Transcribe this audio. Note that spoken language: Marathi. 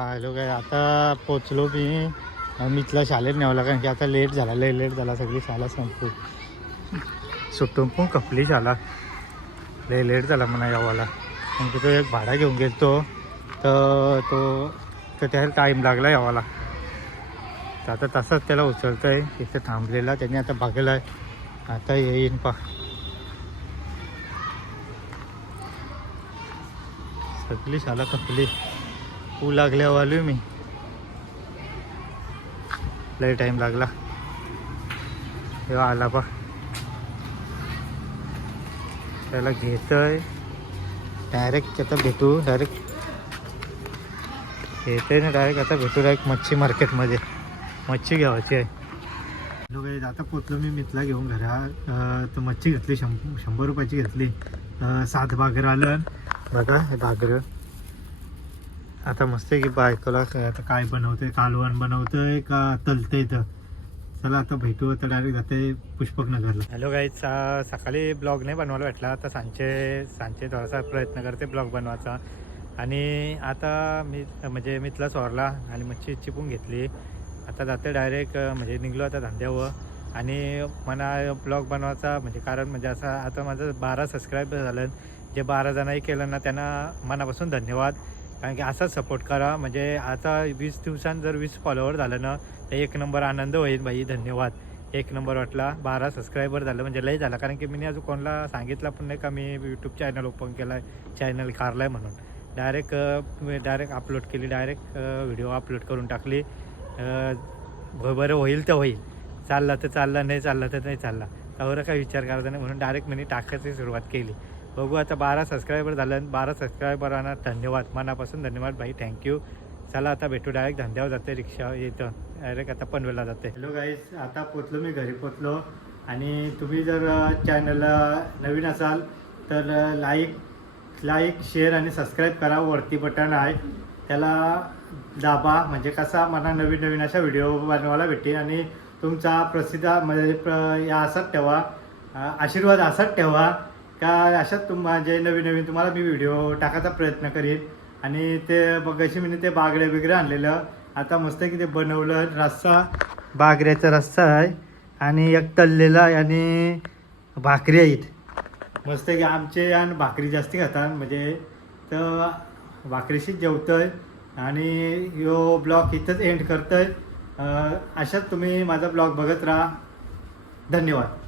हॅलो काय, आता पोचलो मी इथला शाळेत न्यावला कारण की आता लेट झाला, लय लेट झाला. सगळी शाळा सुटून पण कपली शाळा, लय लेट झाला म्हणा यावाला. मग तो एक भाडा घेऊन गेलो तर त्याला टाईम लागला यावाला. तर आता तसाच त्याला उचलतं आहे, तिथे थांबलेला त्याने आता बघायला आहे. आता येईन सगळी शाळा कपली, पू लागल्यावाली मी लय टाईम लागला. तेव्हा आला त्याला घेतोय डायरेक्ट. आता भेटू डायरेक्ट घेतोय ना डायरेक्ट. आता भेटू डायरेक्ट मच्छी मार्केटमध्ये, मच्छी घ्यायची आहे. लोक आता पोचलो मी मितला घेऊन घरा. तर मच्छी घेतली 100 रुपयाची घेतली. 7 बागर आलं बघा हे बागर. आता मस्त आहे की बायकोला आता काय बनवतोय, कालवण बनवतोय का तलतंय. तर चला आता भेटू. आता डायरेक्ट जाते पुष्पकनगरला. हॅलो गाईज, सकाळी ब्लॉग नाही बनवायला भेटला. आता सांचे थोडासा प्रयत्न करते ब्लॉग बनवायचा. आणि आता मी म्हणजे मितला सोरला आणि मच्छी चिपून घेतली. आता जाते डायरेक्ट म्हणजे निघलो आता धंद्यावर. आणि मला ब्लॉग बनवायचा म्हणजे कारण म्हणजे असं आता माझं 12 सबस्क्राईबर झालं. जे 12 जणांनी केलं ना त्यांना मनापासून धन्यवाद. कारण की असाच सपोर्ट करा. म्हणजे आता 20 दिवसांत जर 20 फॉलोअर झालं ना तर 1 नंबर आनंद होईल बाई. धन्यवाद, 1 नंबर वाटला. 12 सबस्क्रायबर झालं म्हणजे लय झाला. कारण की मी अजून कोणाला सांगितलं पण नाही का मी यूट्यूब चॅनल ओपन केला आहे, चॅनल काढला आहे म्हणून. डायरेक्ट अपलोड केली, डायरेक्ट व्हिडिओ अपलोड करून टाकली. बरं होईल तर होईल, चाललं तर चाललं, नाही चाललं तर नाही चालला. त्यावर काही विचार करायचा नाही म्हणून डायरेक्ट मी टाकायची सुरुवात केली. बघू आता 12 सबस्क्रायबर झालं. 12 सबस्क्रायबरांना धन्यवाद, मनापासून धन्यवाद भाई, थँक्यू. चला आता भेटू. डायरेक्ट धंद्यावर जाते, रिक्षा येतं डायरेक्ट आता पनवेलला जाते. हॅलो गाईज, आता पोचलो मी घरी पोचलो. आणि तुम्ही जर चॅनलला नवीन असाल तर लाईक शेअर आणि सबस्क्राईब करा. वरती बटन आहे त्याला दाबा, म्हणजे कसा मला नवीन अशा व्हिडिओ बनवायला भेटेल. आणि तुमचा प्रसिद्ध म्हणजे या असाच ठेवा, आशीर्वाद असाच ठेवा का अशात म्हणजे नवीन तुम्हाला मी व्हिडिओ टाकायचा प्रयत्न करीन. आणि ते बघायची मी ते बागड्या बिगड्या आणलेलं. आता मस्त आहे की ते बनवलं. रस्सा, बागऱ्याचा रस्सा आहे आणि एक तळलेला आहे आणि भाकरी आहेत. मस्त आहे की आमचे आणि भाकरी जास्ती खातात म्हणजे, तर भाकरीशीच जेवतोय. आणि यो ब्लॉग इथंच एंड करतोय. अशाच तुम्ही माझा ब्लॉग बघत राहा. धन्यवाद.